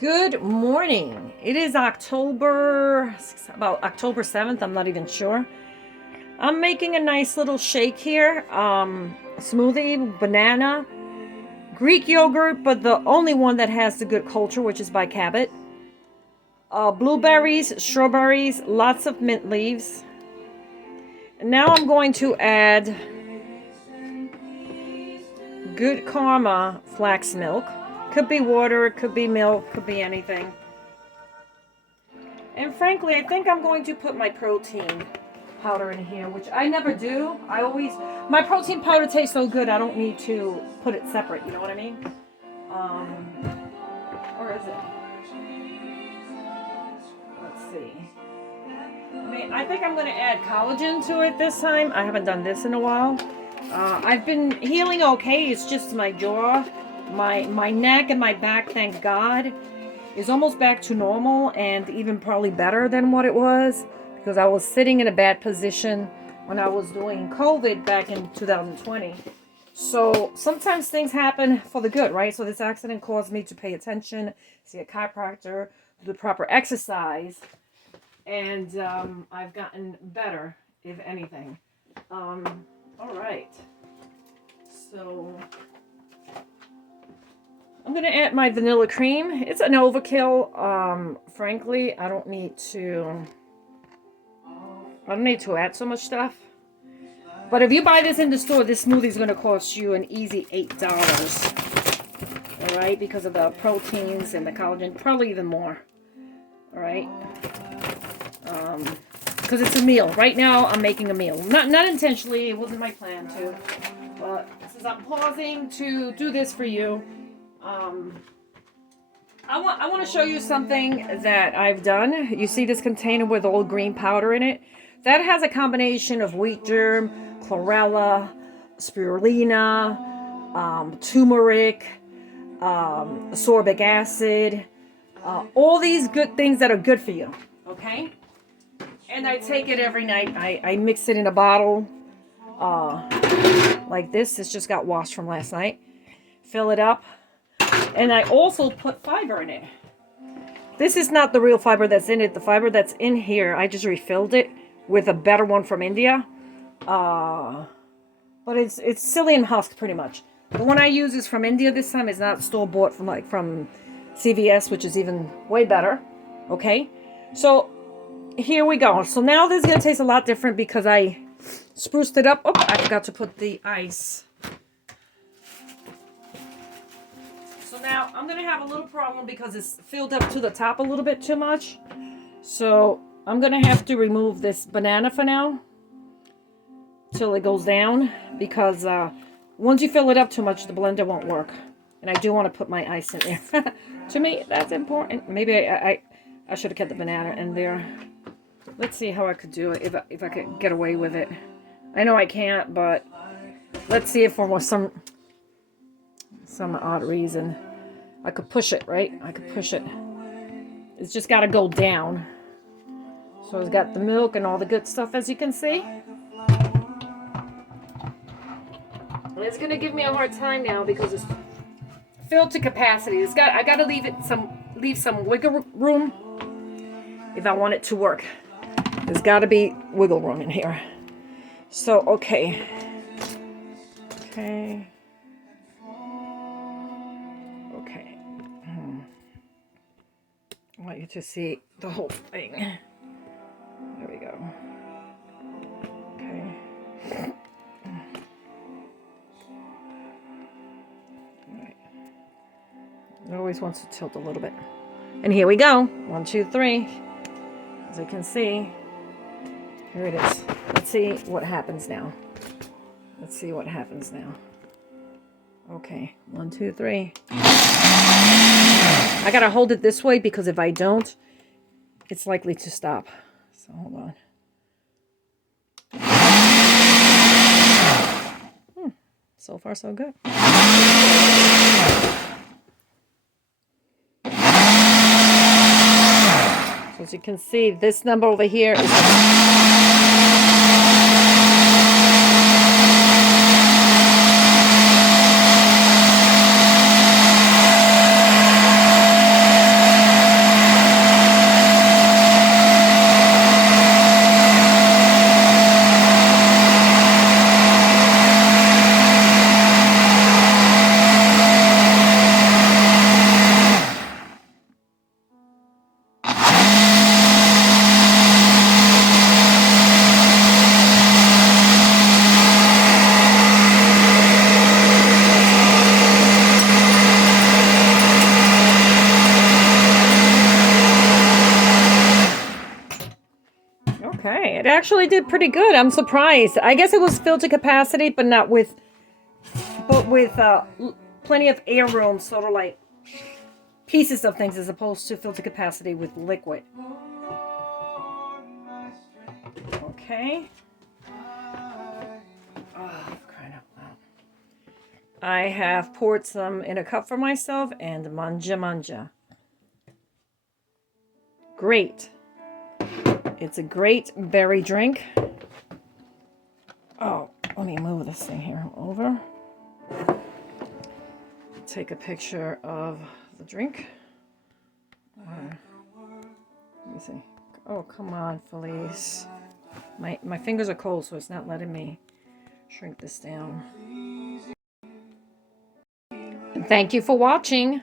Good morning. It is about October 7th. I'm not even sure. I'm making a nice little shake here. Smoothie, banana, Greek yogurt, but the only one that has the good culture, which is by Cabot. Blueberries, strawberries, lots of mint leaves. And now I'm going to add Good Karma flax milk. Could be water, could be milk, could be anything. And frankly, I think I'm going to put my protein powder in here, which I never do. My protein powder tastes so good, I don't need to put it separate, you know what I mean? Where is it? Let's see. I think I'm going to add collagen to it this time. I haven't done this in a while. I've been healing okay. It's just my jaw, my neck and my back, thank God, is almost back to normal and even probably better than what it was because I was sitting in a bad position when I was doing COVID back in 2020. So sometimes things happen for the good, right? So this accident caused me to pay attention, see a chiropractor, do the proper exercise, and I've gotten better, if anything. All right. So I'm going to add my vanilla cream. It's an overkill. Frankly, I don't need to add so much stuff. But if you buy this in the store, this smoothie is going to cost you an easy $8. All right, because of the proteins and the collagen, probably even more. All right. Because it's a meal. Right now, I'm making a meal. Not intentionally. It wasn't my plan to. But since I'm pausing to do this for you, I want to show you something that I've done. You see this container with all green powder in it? That has a combination of wheat germ, chlorella, spirulina, turmeric, ascorbic acid, all these good things that are good for you. Okay? And I take it every night. I mix it in a bottle like this. This just got washed from last night. Fill it up. And I also put fiber in it. This is not the real fiber that's in it. The fiber that's in here, I just refilled it with a better one from India. But it's psyllium husk pretty much. The one I use is from India this time. It's not store-bought from CVS, which is even way better. Okay? So here we go. So now this is going to taste a lot different because I spruced it up. Oh, I forgot to put the ice. So now I'm going to have a little problem because it's filled up to the top a little bit too much. So I'm going to have to remove this banana for now till it goes down because once you fill it up too much, the blender won't work. And I do want to put my ice in there. To me, that's important. Maybe I should have kept the banana in there. Let's see how I could do it, if I could get away with it. I know I can't, but let's see if for some odd reason I could push it, right? I could push it. It's just got to go down. So it's got the milk and all the good stuff, as you can see. And it's going to give me a hard time now because it's filled to capacity. I got to leave some wiggle room if I want it to work. There's got to be wiggle room in here. So, okay. Okay. I want you to see the whole thing. There we go. Okay. All right. It always wants to tilt a little bit. And here we go. 1, 2, 3. As you can see, here it is. Let's see what happens now. Okay, 1, 2, 3. I gotta hold it this way because if I don't, it's likely to stop. So hold on. So far, so good. So as you can see, this number over here is It actually did pretty good. I'm surprised. I guess it was filled to capacity, but not with, plenty of air room, sort of like pieces of things, as opposed to filled to capacity with liquid. Okay. Oh, crying out loud. I have poured some in a cup for myself and manja. Great. It's a great berry drink. Oh, let me move this thing here over. Take a picture of the drink. Let me see. Oh, come on, Felice. My fingers are cold, so it's not letting me shrink this down. And thank you for watching.